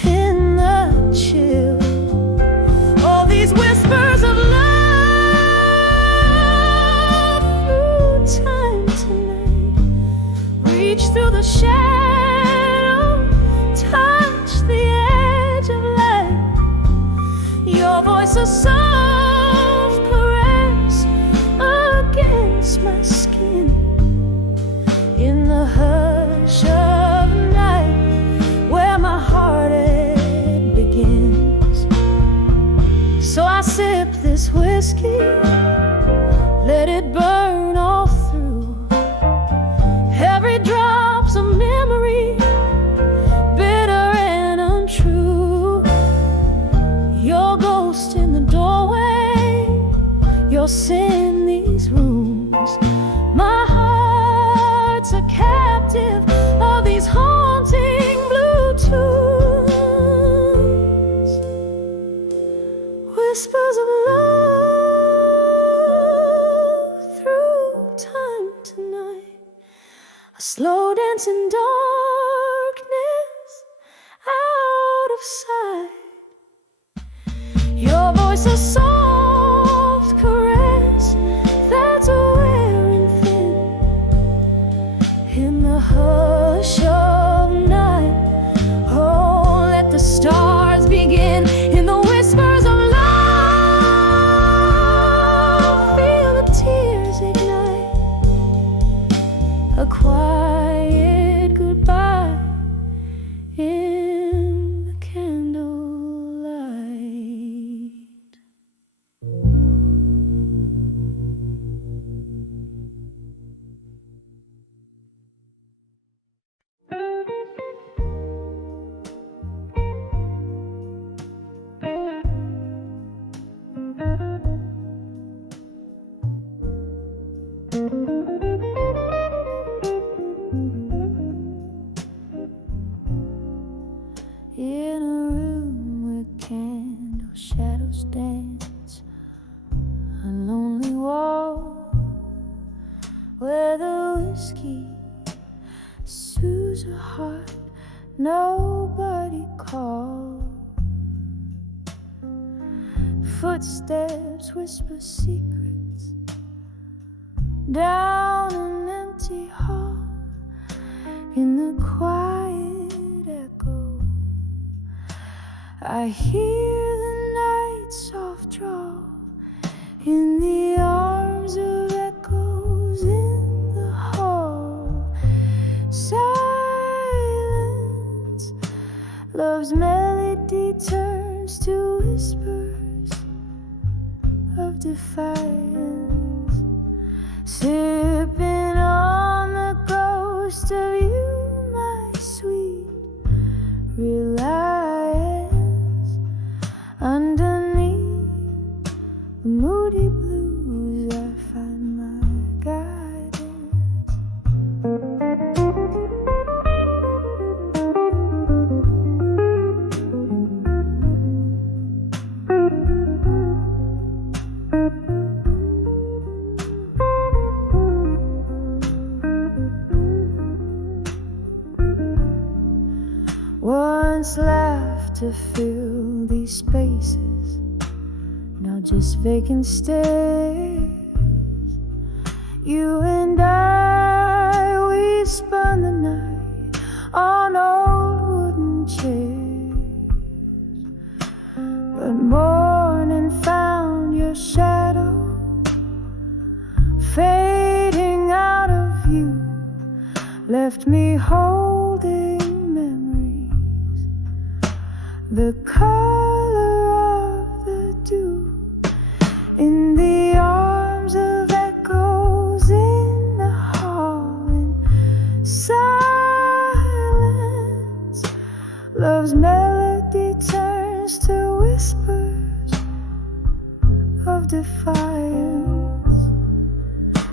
in the chill. All these whispers of love through time tonight. voice a soft caress against my skin. In the hush of night, where my heartache begins. So I sip this whiskey, let it burn all through. Every drop's a memory, bitter and untrue. Your ghost in the doorway, your sin in these rooms. My heart's a captive of these haunting blue tunes. Whispers of love through time tonight, a slow dance in darkness out of sight. Your voice a soft caress that's wearing thin. In the hush of night, oh, let the stars begin. In the whispers of love, feel the tears ignite. A quiet goodbye in the candlelight. In a room where candle shadows dance, a lonely wall where the whiskey soothes a heart nobody called. Footsteps whisper secrets down an empty hall. In the quiet echo, I hear the night soft draw. In the arms of echoes in the hall, silence, love's melody turns to whispers of defiance. Sipping on the ghost of you, my sweet reliance. Underneath the moody blues, I find my guidance. Once laughter fill these spaces, now just vacant stares. You and I, we spun the night on old wooden chairs. But morning found your shadow fading out of view, left me holding memories, the color of the dew. In the arms of echoes in the hall, in silence, love's melody turns to whispers of defiance.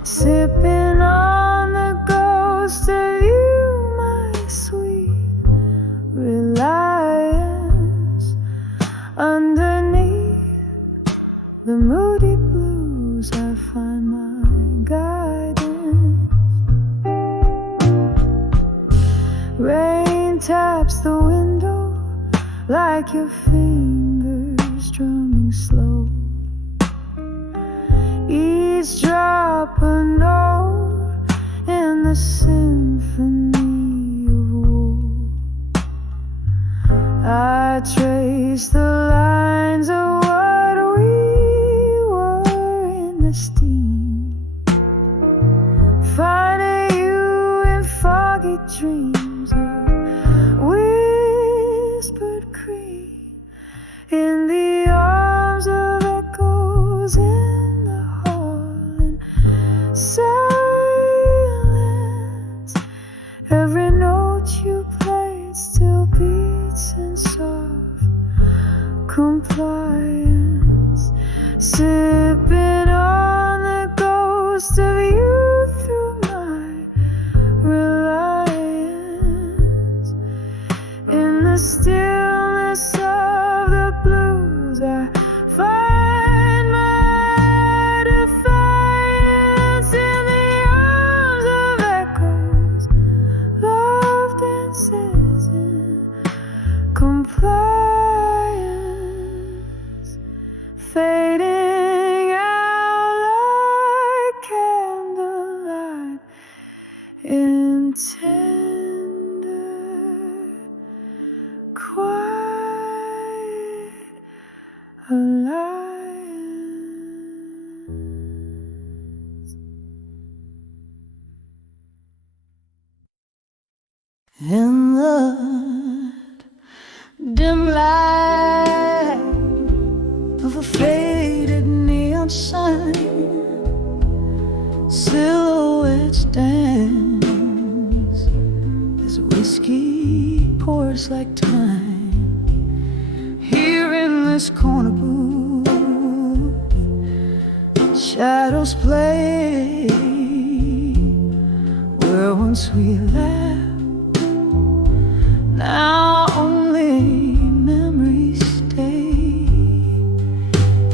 Sipping on the ghost of you, my sweet reliance. Underneath the moody blues, I find my guidance. Rain taps the window like your fingers drumming slow. Eavesdrop a note in the symphony of woe. I trace the lines of what dreams of whispered cream in the arms of echoes in the hall and silence. Every note you played still beats in soft compliance, sipping on the ghost of you through my reliance. In the stillness of the blues, I find my defiance in the arms of echoes. Love dances in compliance, fading out like candlelight in tender, quiet alliance. In the dim light of a faded neon sign, silhouettes dance as whiskey pours like time. Here in this corner booth, shadows play where once we laughed. Now only memories stay.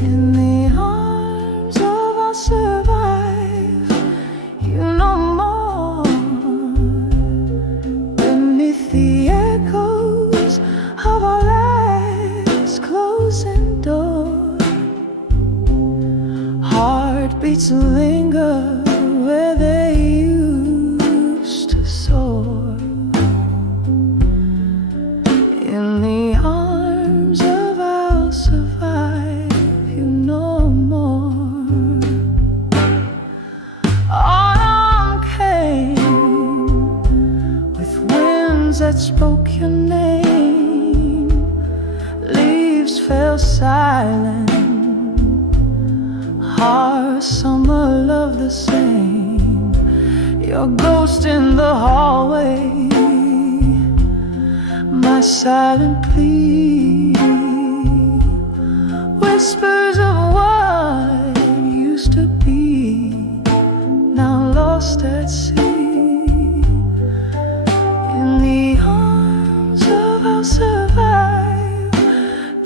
In the arms of our survive, you know more. Beneath the echoes of our last closing door, heartbeats linger where they used to soar. In the arms of I'll survive, you know more. Autumn came with winds that spoke your name. Leaves fell silent, our summer love the same. Your ghost in the hallway, my silent plea, whispers of what used to be, now lost at sea. In the arms of I'll survive,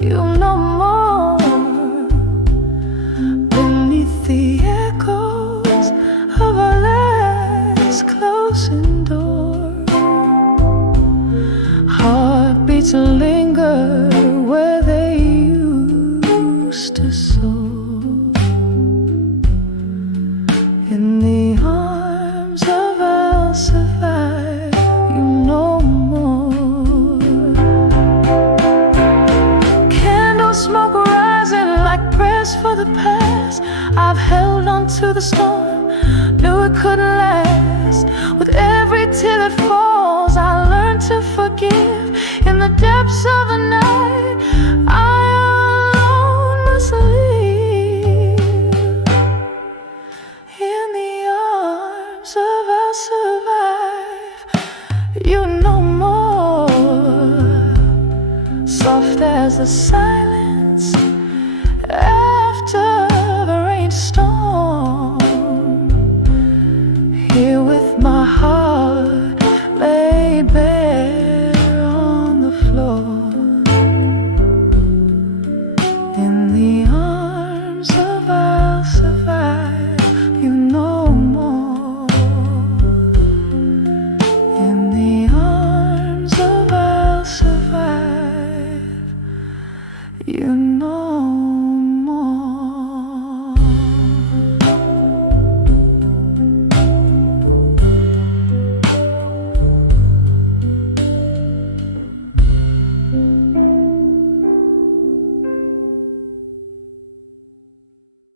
you know more. Beneath the echoes of our last closing door, heartbeats linger where they used to soar. In the arms of I'll survive, you know more. Candle smoke rising like prayers for the past. I've held on to the storm, knew it couldn't last. With every tear that falls, I learn to forgive. In the depths of the night,